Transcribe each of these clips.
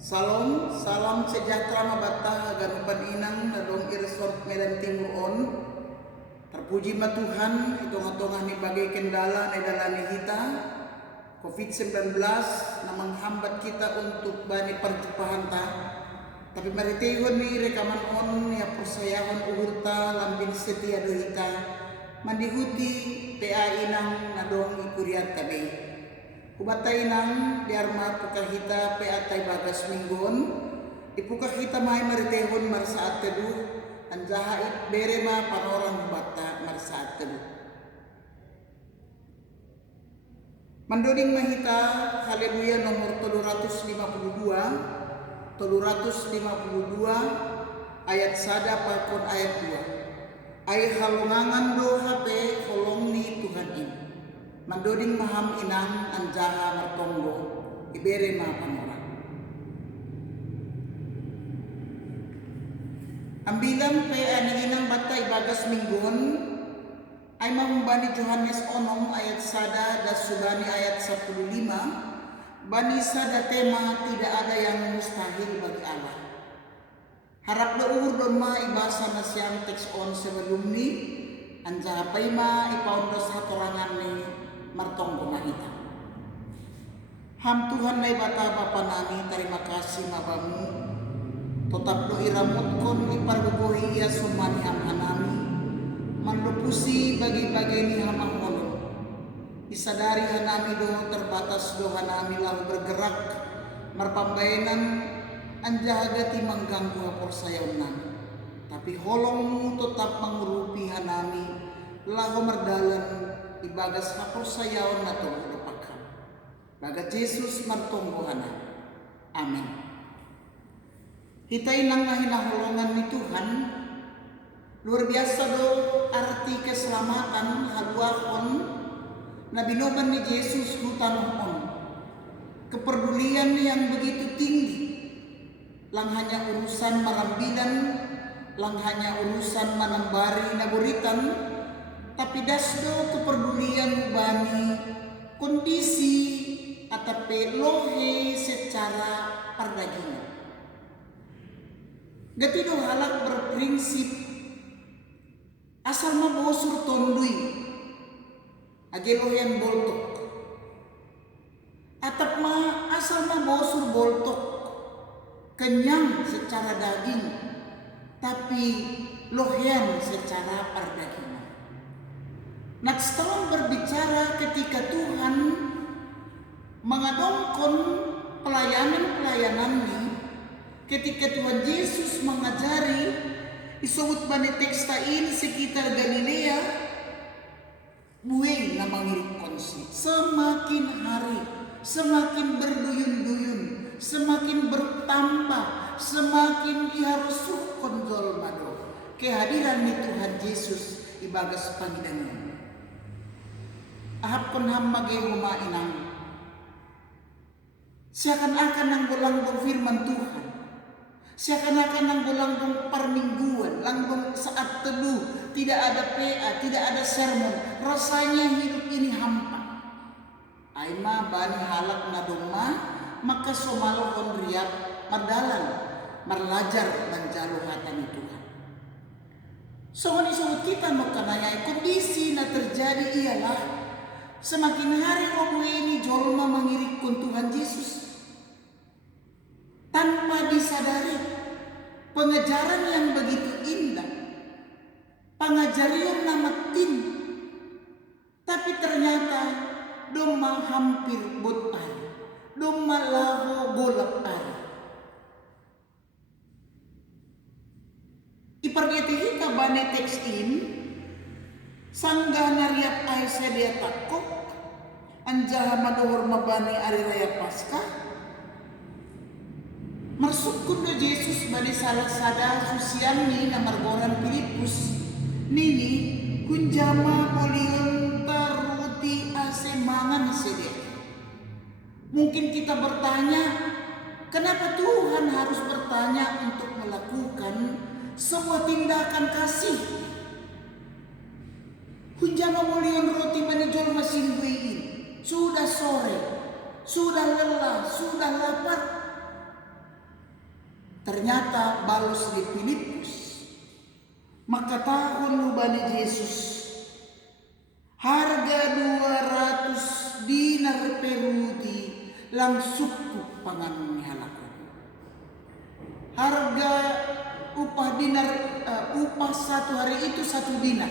Salam, salam sejahtera mabatah ganupan inang nadong iresort Medan Timur on. Terpuji ma Tuhan itong-atong ni bagai kendala na dalani kita COVID-19 na menghambat kita untuk bani perjumpahan ta. Tapi maritihon ni rekaman on ya persayahon uhurta lambin setia dohita mandihuti PA inang nadong ikuriat tabi. Kubatay nang diarma pukahita peatay bagas minggon ipukahita mahay maritehon marsaat teduh anjahait berema panorang bata marsaat teduh. Mandoding mahita haleluya nomor 352 ayat sada pakon ayat 2 ay halungangan do hape holong ni Tuhan ini mandoding maham inang anjaha martonggo ibere ma panorang. Ambilan pe ani inang batay bagas minggon ay mahumbani Johannes onong ayat sada dan subani ayat 15 bani sada tema tidak ada yang mustahil bagi Allah. Harap dour doma ibasa na siyang teks on sebelum ni anjaha paima ipaundos hatorangan ni martonggo mahita. Ham Tuhan nai bata bapa nami terima kasih mabamu tetap do iramutkon iparbubuhi ia sumani ham hanami manlupusi bagi-bagi ni ham anghono disadari hanami do terbatas do hanami lalu bergerak marpambainan anjahagati mengganggu porsayaon nami tapi holongmu tetap mengurupi hanami lalu merdalan ibagas hapor sayaon na tunggu dapakam. Baga Jesus martonggo hana. Amin. Kita inang hinahulungan ni Tuhan. Luar biasa do arti keselamatan haluakon na binoban ni Jesus hutanong. Kepedulian yang begitu tinggi. Lang hanya urusan marambilan, lang hanya urusan manambari naburitan, tapi dasdo kepedulian bani kondisi atau lohe secara perdagangan. Gatido halak berprinsip asal mabosur tondui age lohean boltok. Atap ma asal mabosur boltok kenyang secara daging tapi lohean secara perdagangan. Setelah berbicara ketika Tuhan mengadongkon pelayanan ini, ketika Tuhan Yesus mengajari disebut bani tekstain sekitar Galilea, bueng na mangirik konsi. Semakin hari, semakin berduyun-duyun, semakin bertambah, semakin iharusuk konjol mado kehadiran ni Tuhan Yesus ibagas pangidangan. Ahap kon ham magehuma inang. Seakan-akan nang bolang firman Tuhan. Seakan-akan nang bolang permingguan, langgong saat teduh, tidak ada PA, tidak ada sermon. Rasanya hidup ini hampa. Aima bani halak na doma, maka somalo kon riap mardalan, marlajar menjalu hatan Tuhan. Sohoni kita makanaya kondisi na terjadi ialah semakin hari robo ini jolma mengirikkan Tuhan Yesus tanpa disadari pengajaran yang begitu indah, pengajarian nama tim, tapi ternyata doma hampir bot air, doma laho bolak air. Ipargeti hika bane teks in sangga nariap ay sedia takok anjaha madohor mabani ari raya Paskah marsukun do Jesus bani salah sada susian ni na margoran Filipus nini kunjama bolion taruti asemangan sedia. Mungkin kita bertanya, kenapa Tuhan harus bertanya untuk melakukan sebuah tindakan kasih? Hunjama mulian roti manijol masin ini. Sudah sore, sudah lelah, sudah lapar. Ternyata balos di Filipus. Maka tahun lu bani Yesus. Harga 200 dinar peruti langsung pangan halakon. Harga upah dinar, upah satu hari itu 1 dinar.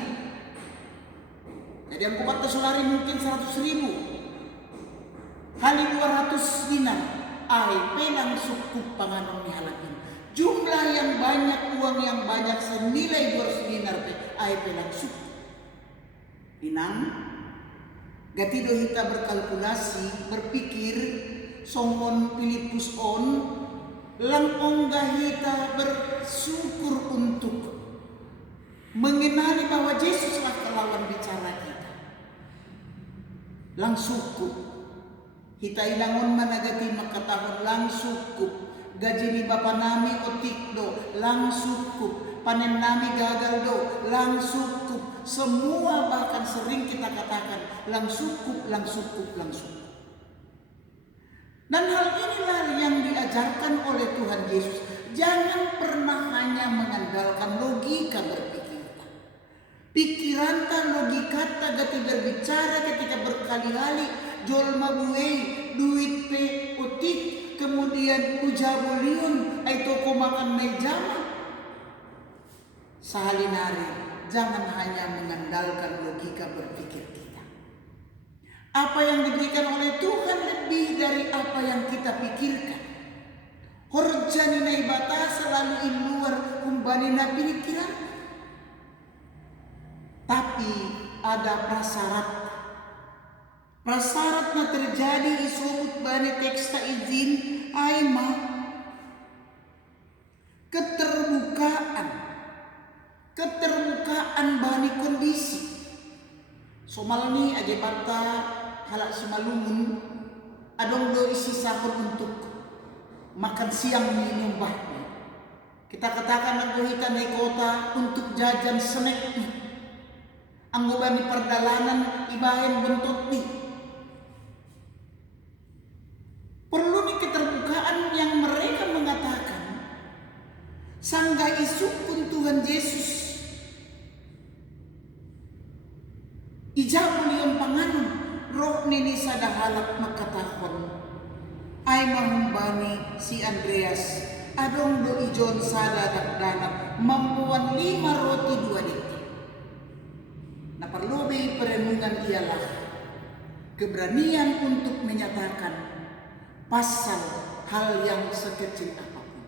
Jadi yang kupat solari mungkin 100.000. Kali 200 dinar. AIP langsung pangan halakin. Jumlah yang banyak, uang yang banyak senilai 200 dinar AIP langsung. Inang, gatido kita berkalkulasi, berpikir, songon Filipus on, lang ongga kita bersyukur untuk mengenali bahwa Yesuslah lawan bicara kita. Lang syukur. Kita ilangon managati makatahon lang syukur. Gaji ni bapa nami otik do, lang syukur. Panen nami gagal do, lang syukur. Semua bahkan sering kita katakan lang syukur, lang syukur, lang syukur. Dan hal inilah yang diajarkan oleh Tuhan Yesus. Jangan pernah hanya mengandalkan logika berpikir. Pikiran tan logika tak gati berbicara ketika berkali-kali jual mabuei duit pe utik kemudian ujabuliun ay toko makan mejama. Sahalinari, jangan hanya mengandalkan logika berpikir kita. Apa yang diberikan oleh Tuhan lebih dari apa yang kita pikirkan. Horjani na ibata selalu iluar kumbani na pikiran. Tapi ada prasyarat. Prasyarat na terjadi isubut bani teksta izin aima keterbukaan bani kondisi. Somalni aja bata halak simalumun adong do isi sahur untuk makan siang minum bahnya. Kita katakan ang kita di kota untuk jajan snack nih. Ang di perdalanan ibahin bentuk nih. Perlu nih keterbukaan yang mereka mengatakan sangga isukun Tuhan Yesus ijabul yung panganon roh nini sadahalak makatahon ay mahumbani si Andreas adong do ijon sada dakdanak mampuan 5 roti 2 diti. Na perlu perenungan ialah keberanian untuk menyatakan pasal hal yang sekecil apapun.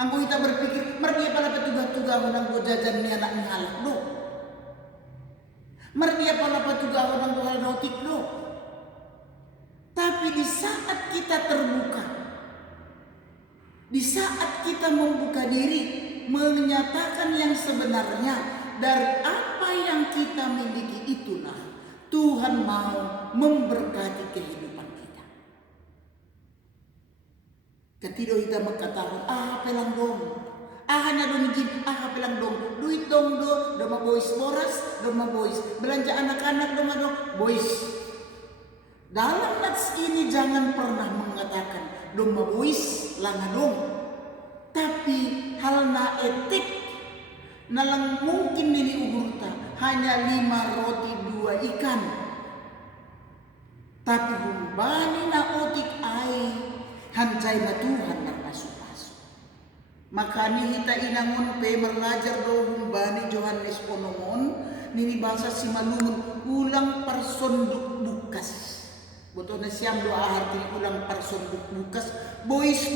Anggo kita berpikir merdia pala petugas-tugas nang jajan ni anak ni halak do. Merdia pala petugas nang hal roti do. Tapi di saat kita terbuka, di saat kita membuka diri, menyatakan yang sebenarnya dari apa yang kita miliki itulah Tuhan mau memberkati kehidupan kita. Ketika kita mengatakan, pelang dong, hanya dong izin, pelang dong, duit dong do, doma boys boras, doma boys, belanja anak-anak doma dong, boys. Dalam nats ini jangan pernah mengatakan doma boys langadong, tapi hal na etik nalang mungkin nini ugurta hanya 5 roti 2 ikan. Tapi humbani na otik ay hanjay na Tuhan na pasu-pasu. Maka ni hita inangon pe merlajar do humbani Johannes Ponomon nini bahasa si malungun ulang personduk bukas. Betul na siyam do arti ulang personduk bukas. Boys.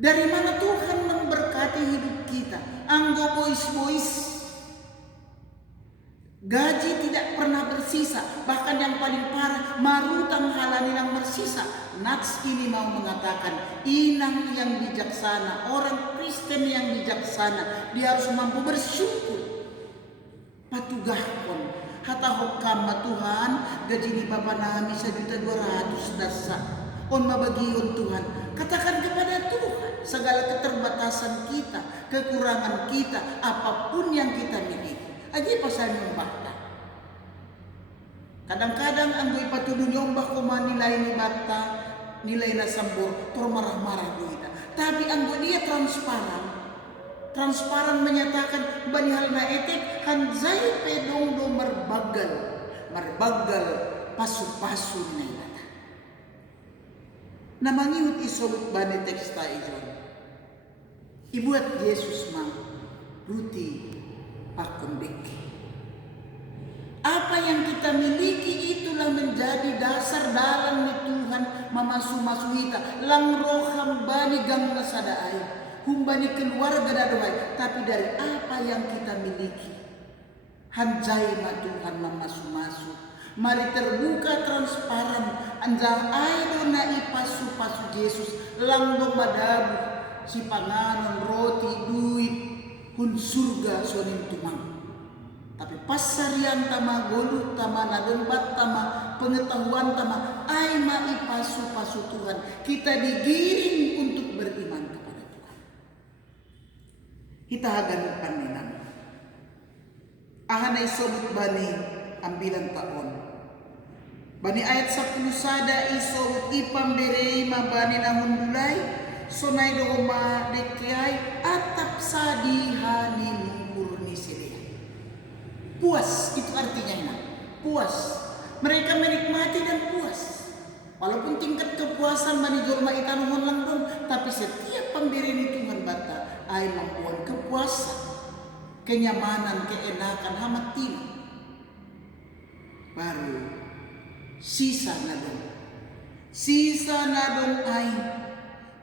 Dari mana Tuhan memberkati hidup kita? Anggo boys. Gaji tidak pernah bersisa. Bahkan yang paling parah, marutang halani yang bersisa. Nats ini mau mengatakan, inang yang bijaksana, orang Kristen yang bijaksana, dia harus mampu bersyukur. Patugahkon, hatahokam Tuhan, gaji ni Bapa nami 1.200.000 dasa. On mabagion Tuhan. Katakan kepada Tuhan segala keterbatasan kita, kekurangan kita, apapun yang kita miliki. Aja pasal nyumbah. Kadang-kadang anggoy patuloy nyombah ko manilay ni bata nilai na sambor tor marah-marah duita. Tapi anggo dia transparan menyatakan bani hal na etik hanjai pedong do marbagal pasu-pasu na ilata. Na mangiut isobut bani teksta ijon. Ibuat Yesus mang ruti pakondek. Apa yang kita miliki itulah menjadi dasar dalam ni Tuhan mamasu-masu kita. Lang roham bani gang nasadaay. Humbani keluarga dadoay. Tapi dari apa yang kita miliki. Hanjay na Tuhan mamasu-masu. Mari terbuka transparan. Anjang aydo na ipasu-pasu Yesus. Lang do madabu. Si panganon, roti, duit. Hun surga sonin tumang. Tapi pasarian tama, golu tama, nadembat tama, pengetahuan tama, ay maipasu-pasu Tuhan. Kita digiring untuk beriman kepada Tuhan. Kita hagan paninan. Ahanay sobut bani ambilan taon. Bani ayat 10 sada isobut ipam berei mabani nahundulay, sonay dooma dekyay atap sadihani mungkurni siri. Puas, itu artinya enak. Puas. Mereka menikmati dan puas. Walaupun tingkat kepuasan bani jorma itanuhon lang dong, tapi setiap pemberi ni Tuhan bata ay mampuan kepuasan, kenyamanan, keenakan, hamatin. Baru sisa na dong. Sisa na dong ay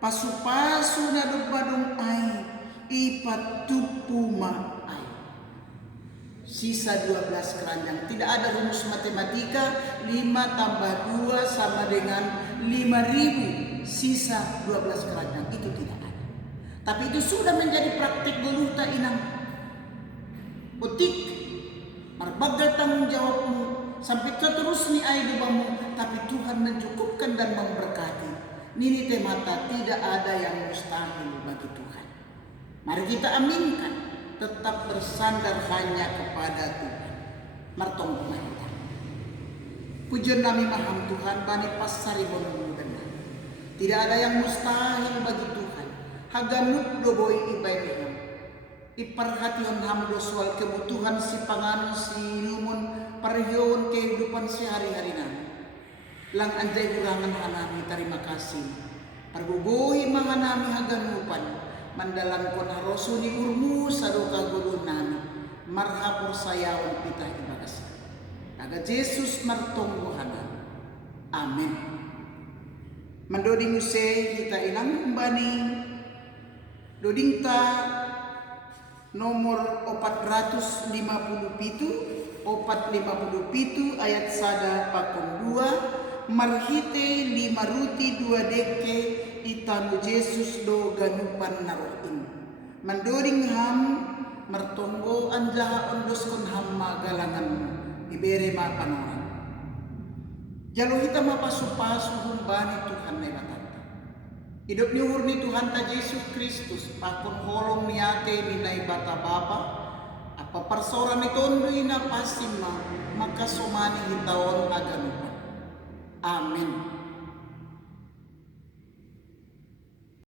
pasu-pasu na dong badong ay ipatupuma. Sisa 12 keranjang. Tidak ada rumus matematika 5 tambah 2 sama dengan 5.000. Sisa 12 keranjang. Itu tidak ada. Tapi itu sudah menjadi praktik goluta inang. Utik. Marbagal tanggung jawabmu. Sampai terus ni ay dubamu. Tapi Tuhan mencukupkan dan memberkati. Nini temata tidak ada yang mustahil bagi Tuhan. Mari kita aminkan. Tetap bersandar hanya kepada Tuhan. Martong kita. Pujian kami maham Tuhan bani pasari bonong benar. Tidak ada yang mustahil bagi Tuhan. Haganut doboy ibay niham. Iperhatian hamdo soal kebutuhan si panganon si lumon parihyon kehidupan si hari-hari namin. Lang anjay kurangan hanami terima kasih. Parguguhi mga nami haganupan. Mandalang ko na roso ni urmu sa doka gulun namin. Marhapor sayawan pita ibagas. Aga Jesus martong buhanan. Amen. Mandoding use kita ilang bani. Doding ta nomor 457 ayat sada pakon 2 marhite 5 ruti 2 deke itanu Jesus do ganupan naroin. Mandoring ham martonggo anjaha ondos kon ham magalangan ibere ma panoran. Jalo hita mapasupasu humbani Tuhan na ibatata. Hidup ni hurni Tuhan ta Jesus Kristus pakon holong niate ni na ibata baba. Apa persoran ni tondoy na pasima makasumani hitaon aganupan. Amin.